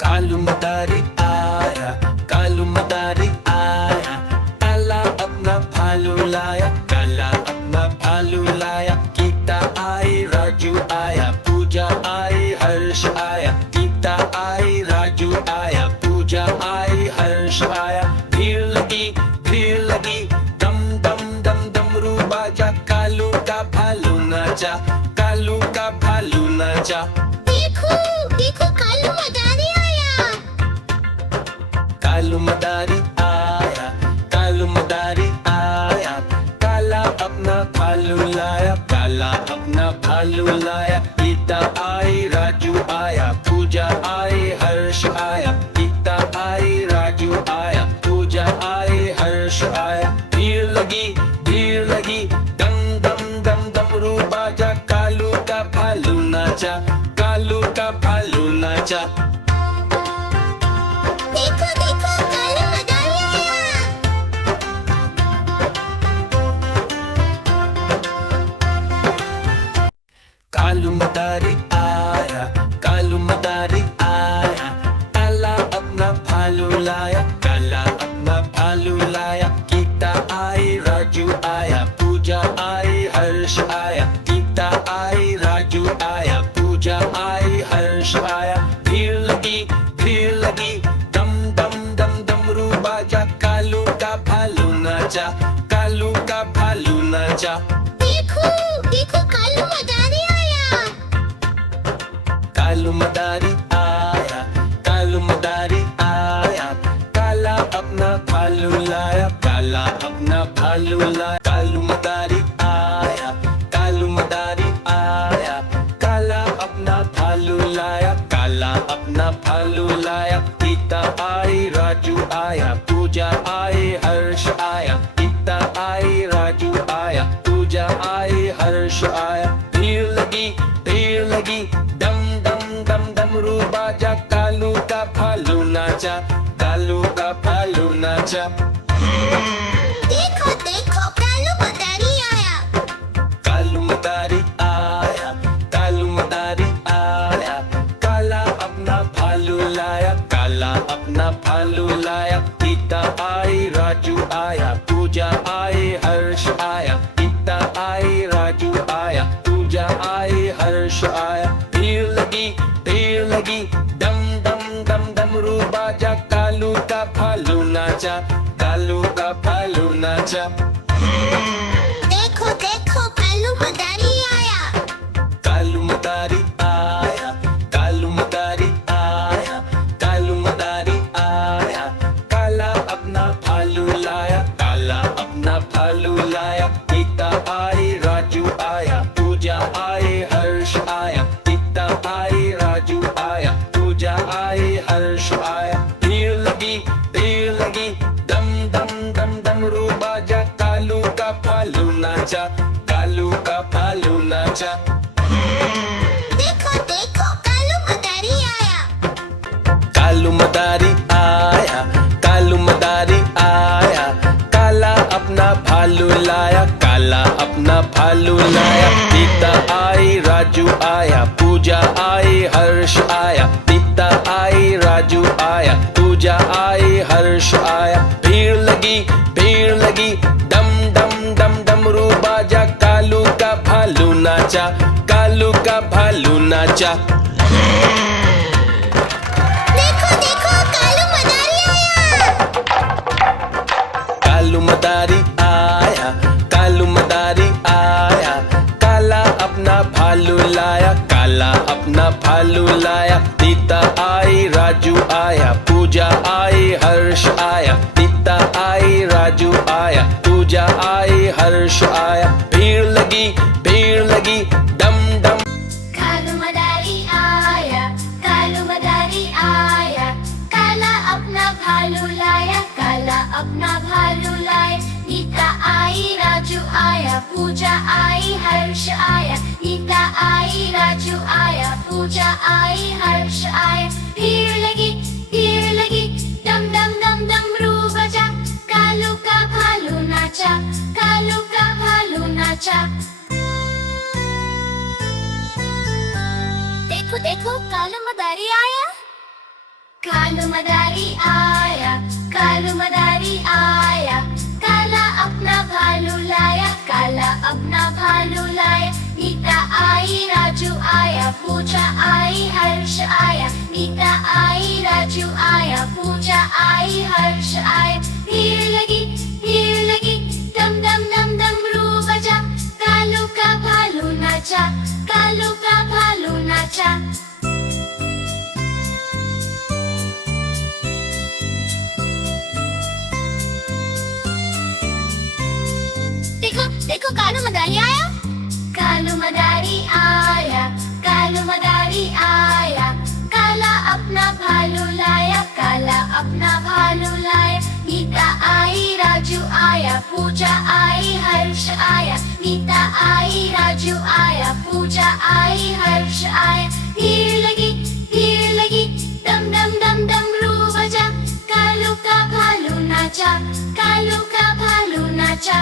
कालू मदारी आया, कालू मदारी आया, काला अपना भालू लाया, काला अपना भालू लाया। गीता आई, राजू आया, पूजा आई, हर्ष आया। गीता आई, राजू आया, पूजा आई, हर्ष आया। भीड़ लगी, दम दम दम डमरू बाजा। कालू का भालू नाचा, कालू का भालू नाचा। देखो देखो कालू मदारी आया। कालू मदारी आया, कालू मदारी आया, काला अपना भालू लाया, काला अपना भालू लाया। गीता आई, राजू आया, पूजा आई, हर्ष आया। गीता आई, राजू आया, पूजा आई, हर्ष आया। भीड़ लगी, दम दम दम डमरू बाजा। कालू का भालू नाचा, कालू का भालू नाचा। देखो देखो कालू मदारी आया। कालू मदारी आया, कालू मदारी आया, काला अपना भालू लाया, काला अपना भालू लाया। गीता आई, राजू आया, पूजा आई, हर्ष आया। गीता आई, राजू आया, पूजा आई, हर्ष आया। भीड़ लगी, दम दम दम डमरू बाजा। कालू का भालू नाचा, कालू का भालू नाचा। देखो देखो कालू मदारी आया। कालू मदारी आया, कालू मदारी आया, काला अपना भालू लाया, काला अपना भालू लाया। कालू मदारी आया, कालू मदारी आया, काला अपना भालू लाया, काला अपना भालू लाया। गीता आई, राजू आया, पूजा आई, हर्ष आया। गीता आई, राजू आया, पूजा आई, हर्ष आया। भीड़ लगी, दम दम दम डमरू बाजा। कालू का भालू नाचा, कालू का भालू नाचा। देखो देखो कालू मदारी आया। कालू मदारी आया, कालू मदारी आया, काला अपना भालू लाया, काला अपना भालू लाया। गीता आई, राजू आया, पूजा आई, हर्ष आया। गीता आई, राजू आया, पूजा आई, हर्ष आया। भीड़ लगी, दम दम दम डमरू बाजा। कालू का भालू नाचा, कालू का भालू नाचा। देखो देखो कालू मदारी आया। कालू मदारी आया, कालू मदारी आया, कालू मदारी आया, काला अपना भालू लाया, काला अपना भालू लाया। गीता आई, राजू आया, पूजा आई, हर्ष आया। गीता आई, राजू आया, पूजा आई, हर्ष आया। भीड़ लगी, दम दम दम डमरू बाजा। कालू का भालू नाचा, कालू का भालू नाचा। देखो देखो कालू मदारी आया। कालू मदारी आया, कालू मदारी आया, काला अपना भालू लाया, काला अपना भालू लाया। गीता आई, राजू आया, पूजा आई, हर्ष आया। गीता आई, राजू आया, पूजा आई, हर्ष आया। भीड़ लगी, दम दम दम डमरू बाजा। कालू का भालू नाचा, कालू का भालू नाचा। देखो देखो कालू मदारी आया। कालू मदारी आया, कालू मदारी आया, काला अपना भालू लाया, काला अपना भालू लाया। गीता आई, राजू आया, पूजा आई, हर्ष आया। गीता आई, राजू आया, पूजा आई, हर्ष आया। भीड़ लगी, दम दम। कालू मदारी आया, कालू मदारी आया, काला अपना भालू लाया, काला अपना भालू लाया। गीता आई, राजू आया, पूजा आई, हर्ष आया। गीता आई, राजू आया, पूजा आई, हर्ष आया। भीड़ लगी, दम दम दम डमरू बजा। कालू का भालू नाचा, कालू का भालू नाचा। देखो देखो कालू मदारी आया। कालू मदारी आया, कालू मदारी आया, काला अपना भालू लाया, काला अपना भालू लाया। नीता आई राजू आया, पूजा आई हर्ष आया, नीता आई राजू आया, पूजा आई हर्ष आया। भीड़ लगी, डम डम डम डमरू बजा, कालू का भालू नाचा, कालू का भालू नाचा। देखो देखो कालू मदारी आया, कालू मदारी आया, कालू मदारी आया, काला अपना भालू लाया, काला अपना भालू लाया। नीता आई राजू आया, पूजा आई हर्ष आया, नीता आई राजू आया, पूजा आई हर्ष आया। भीड़ लगी, डम डम डम डमरू बजा, कालू का भालू नाचा, कालू का भालू नाचा।